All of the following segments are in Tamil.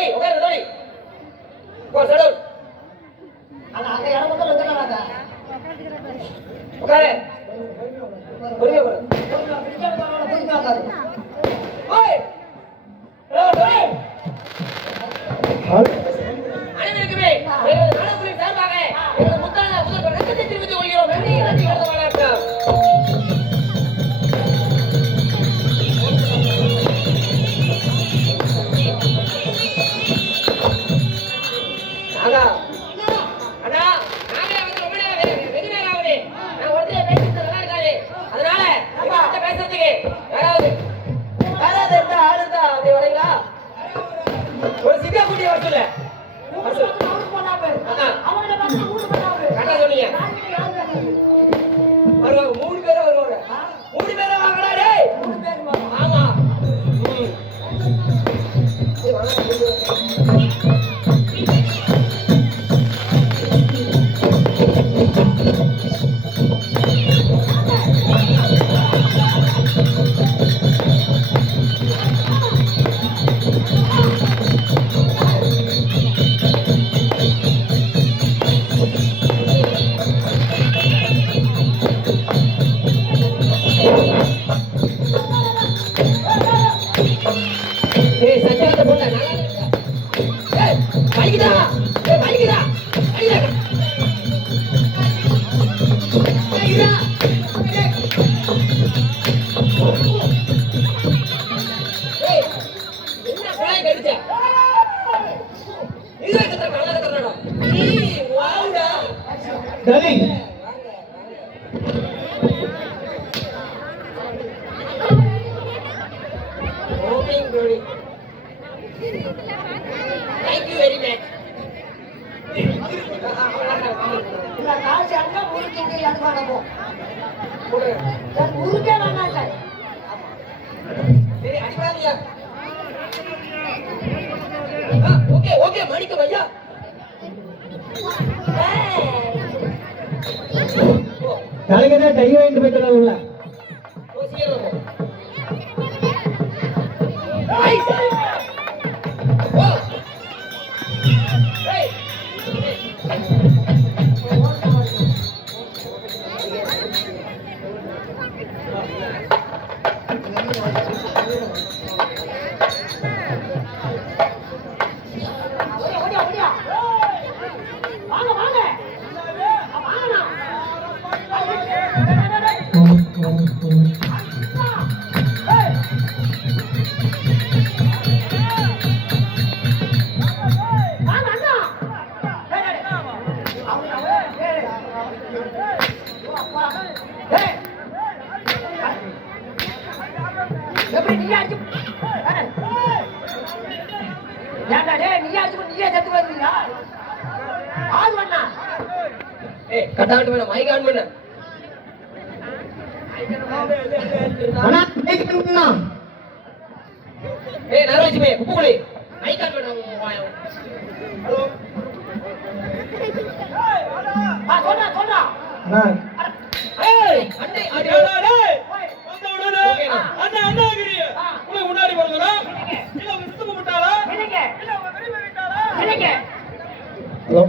నోడి ఒకరు నోడి కొసడు అలా అక్కడ ఎడమొక్కలు ఉందా కదా ఒకరే ఒరిగే ఒకరు ఓయ్ రా ఓయ్ பக்கத்துல. அவனுக்கு பக்கத்துல அவனுக்கு போனா அவனுக்கு ಇಲ್ಲ ಕಾಸು ಅಣ್ಣ ಉರುಕಿಟ್ಟು ಎದು ಮಾಡಬೋ ಉರುಕೆ ಮಾಡಲ್ಲ ஓகே ஓகே மாணிக்கம் ஐயா தலைக்கதான் டை வாங்கிட்டு போயிட்டு கட்டாட்டு மேடம். மைக் ஆன் பண்ணு. அண்ணா ஏய் நரவச்சி பே உப்பு குளி மைக் ஆன் பண்றோம் ஹலோ. அண்ணா. அண்ணா கிரிய உங்களுக்கு முன்னாடி வரதுனா இல்ல உங்க சுத்தமா விட்டாரா உங்க பெரியமா விட்டாரா ஹலோ.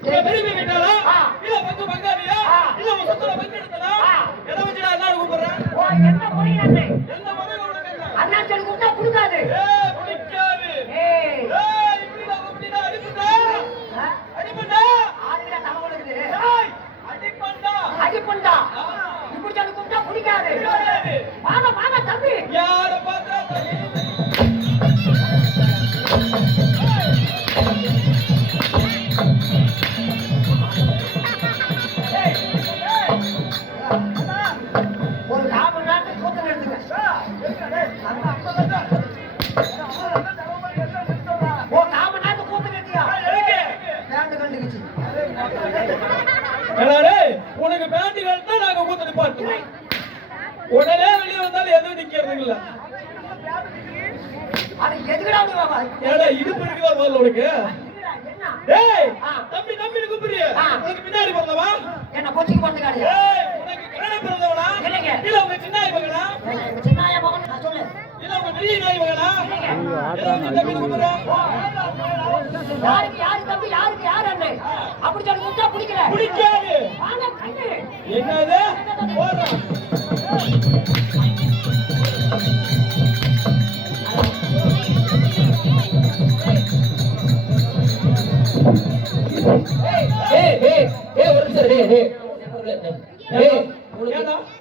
உங்க பெரியமா விட்டாரா இல்ல பங்கு பங்காரியா இல்ல உங்க சொத்துல பங்கு எடுத்ததா? எதை வச்சுடா என்ன புரியல கொடுக்காது இடுப்பு இருக்குதா முதல்ல உனக்கு? ஆ. தம்பி தம்பி கூப்பிடுறிய. உனக்கு பின்னாடி பிறந்தவா என்ன பொச்சிக்கு போறதுக்காடியா ஏய் உனக்கு கரட பிறந்தவனா? இல்லைங்க. இல்ல உங்க சின்ன மகனா? சின்னாய மகன் நான் சொல்லு. இல்ல உங்க பெரிய நாய் மகனா? ஏதோ வச்சு தம்பி கூப்பிடுற? யாருக்கு யாரு தம்பி? யாருக்கு யாரு அண்ணன் அப்படி சொல்லி முட்டா பிடிக்கல. பிடிக்காது. என்னது?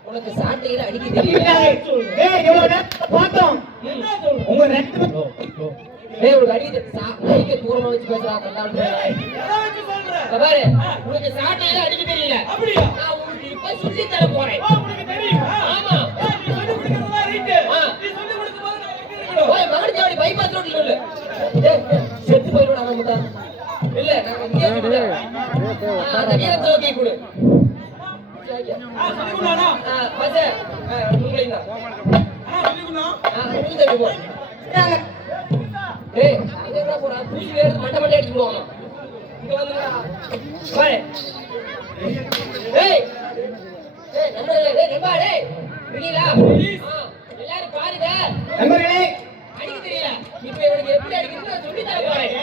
உனக்கு- சாட்டையில அடிக்க தெரியல ஏய் இவ்வளவு நேரம் பார்த்தோம்? உங்க ரெண்டு உனக்கு அடிக்க மைக்கை தூரமா வச்சு பேசுறா கண்டால் பாரு உனக்கு சாட்டையில அடிக்க தெரியல. அப்படியா? நான் உங்களுக்கு இப்ப சொல்லி தர போறேன். ஆ, உனக்கு தெரியுமா? ஆமா. நீ சொல்லி கொடுக்கறதா ரைட்டு? ஆ. நீ சொல்லி கொடுக்கும்போது நான் எங்க இருக்கணும்? ஓய் பைபாஸ் ரோட்ல இல்ல செத்து போயிடுவா நம்ம தான் இல்ல நான் இங்கே. ஆ, அந்த வீரன் சோக்கி கொடு ஆ, சொல்லி கொடுண்ணா. ஆ, பஸ்ஸு, ஆ, உங்களையும் தான். ஆ, சொல்லி கொடுண்ணா. என்ன போறா? தூக்கி வேற மண்டை மண்டை அடிச்சு போவாங்க. இங்க வந்துடா. பாரு. ஏய், ஏய், நண்பர்களே, ஏய், நண்பா, டேய், இருக்கீங்களா? ஆ, எல்லாரும் பாருங்க. நண்பர்களே. அடிக்க தெரியல. இப்ப இவனுக்கு எப்படி அடிக்கிறது நான் சொல்லி தர போறேன்.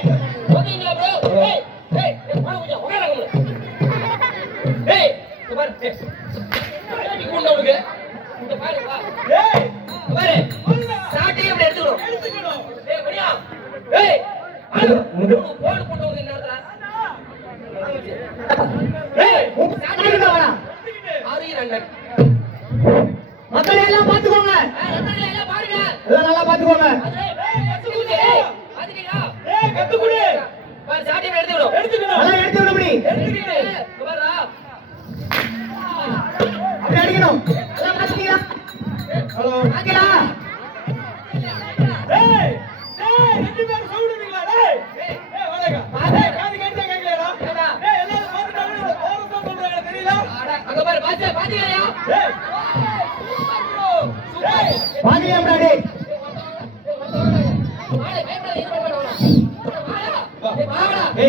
ஓகேங்களா ப்ரோ ஏய் ஏய் கொஞ்சம். உட்கார ஏய் பாரு எடுத்துக்கணும். எடுத்துக்கணும். ரெண்டு மக்களை எல்லாம் பாத்துக்கோங்க எல்லாம் நல்லா பாத்துக்கோங்க ஏய் ஏய் கத்துக்குங்க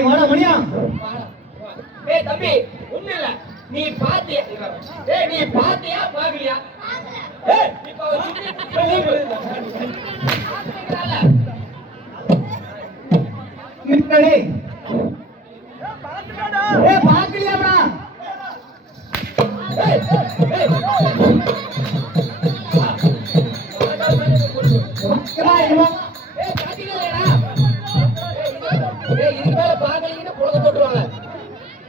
வாடா மணியா. ஏய் தம்பி ஒண்ணு இல்ல. நீ பாத்தியா? ஏய் நீ பாத்தியா? பாக்கலையா? ஏய், இப்ப சுத்தி ஏய், பாக்கலையாடா. ஏய், ஏய். ஏய், இதுக்கு மேல பாக்கலைன்னா புழக்க போட்டுருவாங்க.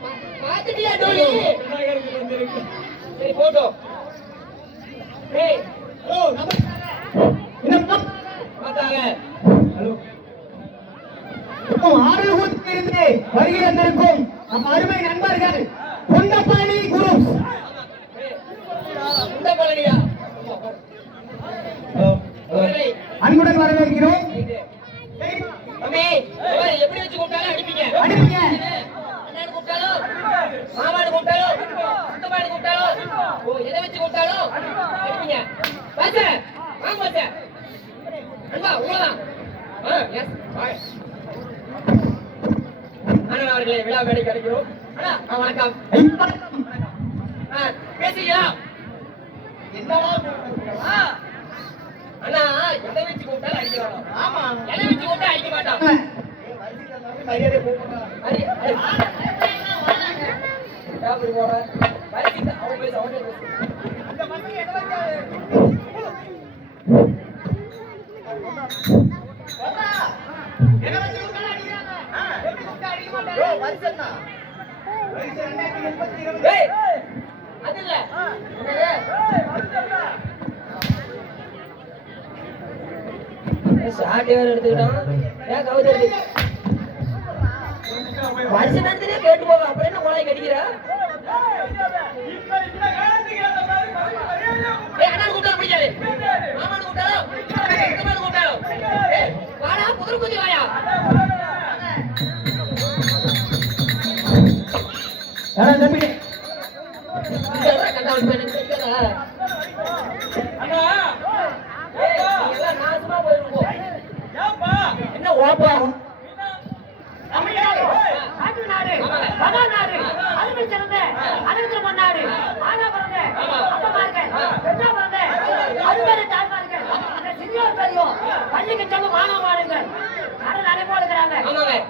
பா- பாத்துட்டியா, டோலி? விநாயகருக்கு வந்திருக்கு. சரி, போட்டோம். ஏய், ஹலோ, நம்ம என்ன பார்த்தாங்க. ஆறு இருந்து வருகை தந்திருக்கும் நம் அருமை நண்பர்கள் குண்டப்பாணி குரு ஏய், இந்த பழனியா? ஹலோ. அவர்களை, அன்புடன் வரவேற்கிறோம். தம்பி, எப்படி வச்சு கூப்பிட்டாலும் அடிப்பீங்க அடிப்பீங்க. கூப்பிட்டாலும், மாமான்னு கூப்பிட்டாலும், சித்தப்பான்னு கூப்பிட்டாலும், ஓ, எதை வச்சு கூப்பிட்டாலும் அடிப்பீங்க. பாத்து, வாங்க பாத்து. அன்பா, உங்களதான். ஆ, yes, வாங்க. அண்ணா அவர்களே விழா மேடை கிடைக்கிறோம் அண்ணா வணக்கம் பேசுறீங்களா என்னடா அண்ணா எதை வச்சு கூப்பிட்டாலும் அடிக்க வேணாம் ஆமா. எதை வச்சு கூப்பிட்டா அடிக்க மாட்டான். அடி, அடி. ஏன் அப்படி ஷார்ட் வேற எடுத்துக்கிட்டோம். ஏன் கவுது எடுத்து வருஷ நேரத்திலே கேட்டு போவேன் அப்புறம் என்ன குழாய் கடிக்கிறா? தம்பி.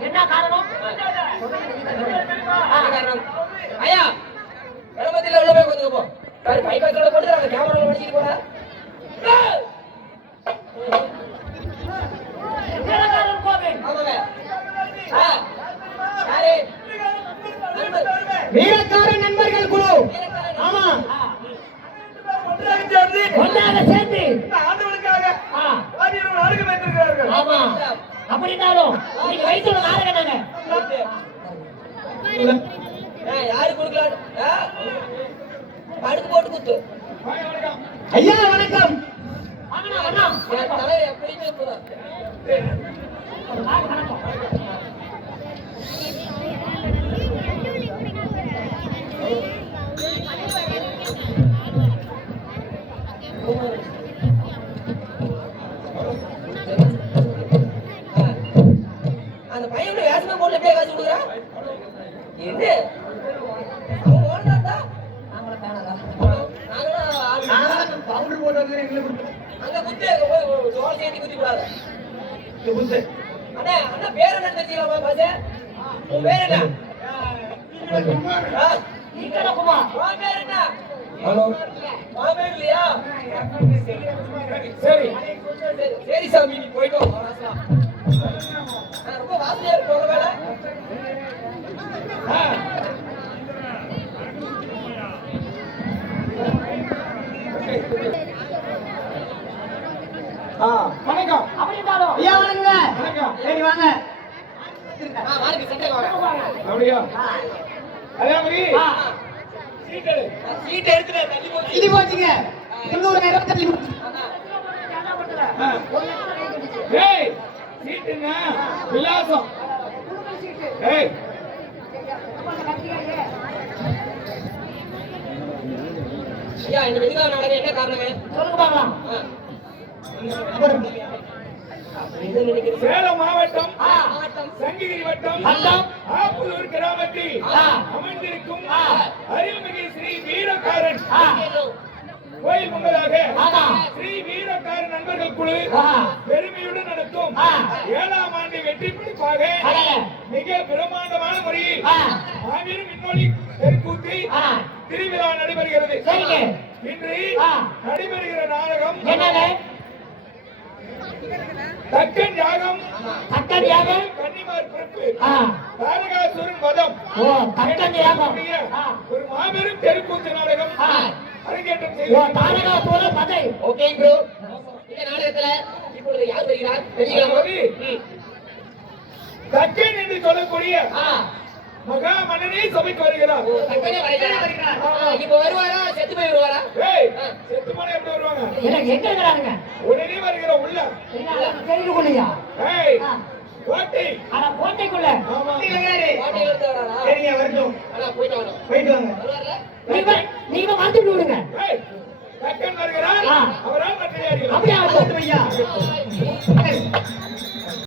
என்ன காரணம்? காரணம்? ஐயா, விளம்பரத்துல உள்ள போய் உட்காந்துக்க போ. பாரு, பைபாஸோட போட்டு அந்த கேமரால மடிச்சிட்டு போடா. வீரக்கார நண்பர்கள் குழு. ஆமா. ஒன்றாக சேர்ந்து. ஆண்டவனுக்காக ஆமா. அப்படின்னாலும் நீங்க வைத்துள்ள ஹலோ? சரி. சரி, சரி சாமி, நீ போயிட்டு ரொம்ப வாசனையா இருக்கு உங்க வேலை. ஆ. ஆ. வணக்கம். அப்படின்னாலும் ஐயா வணங்க வணக்கம். சரி வாங்க ஆ, வாங்க, சண்டை வாங்க. அப்படியா? அதே மாதிரி சீட் தள்ளி போச்சுங்க. தொண்ணூறு நேரம் தள்ளி போச்சு. ஏய் சீட்டுங்க. விலாசம். ஏய். ஐயா, இந்த நாடகம் என்ன காரணமே? சொல்லுங்க நினைக்கிறேன். ஆப்பூர் கிராமத்தில். அமைந்திருக்கும். அருள்மிகு ஸ்ரீ வீரக்காரன் கோயில் ஆமா. ஸ்ரீ வீரக்காரன் நண்பர்கள் குழு. பெருமையுடன் நடத்தும். ஏழாம் ஆண்டு வெற்றி பிடிப்பாக. மிக பிரம்மாண்டமான முறையில் மாபெரும் விண்ணொலி தெருக்கூத்து திருவிழா நடைபெறுகிறது இன்று. நடைபெறுகிற நாடகம் தக்கன் யாகம் தக்கன் யாகம். கன்னிமார் பிறப்பு. தாரகாசுரன் வதம் ஓ தக்கன் யாகம். ஒரு மாபெரும் தெருக்கூத்து நாடகம். அரங்கேற்றம் ஓ செய்து தாரகா போல பதை. Okay bro. இந்த நாடகத்துல இப்பொழுது யார் வருகிறார்? தெரியுமா. தக்கன் என்று சொல்லக்கூடிய மகா மன்னனே சபைக்கு வருகிறார். இப்ப வருவாரா? செத்து போய் வருவாரா? ஏய் செத்து போன எப்படி வருவாங்க? எனக்கு எங்க உடனே வருகிற உள்ள. ஏய். கோட்டை. ஆனா கோட்டைக்குள்ள. ஆமா. பாட்டியில இருந்து வராரா? சரிங்க வரட்டும். அண்ணா போயிட்டு வரணும் போயிட்டு வாங்க. வருவார்ல? நீங்க நீங்க மாத்தி விடுங்க. ஏய் தக்கன் வருகிறார். ஆ. அவரால் மற்ற யார்கள் அப்படியே? ஆகட்டும். ஐயா ஆ,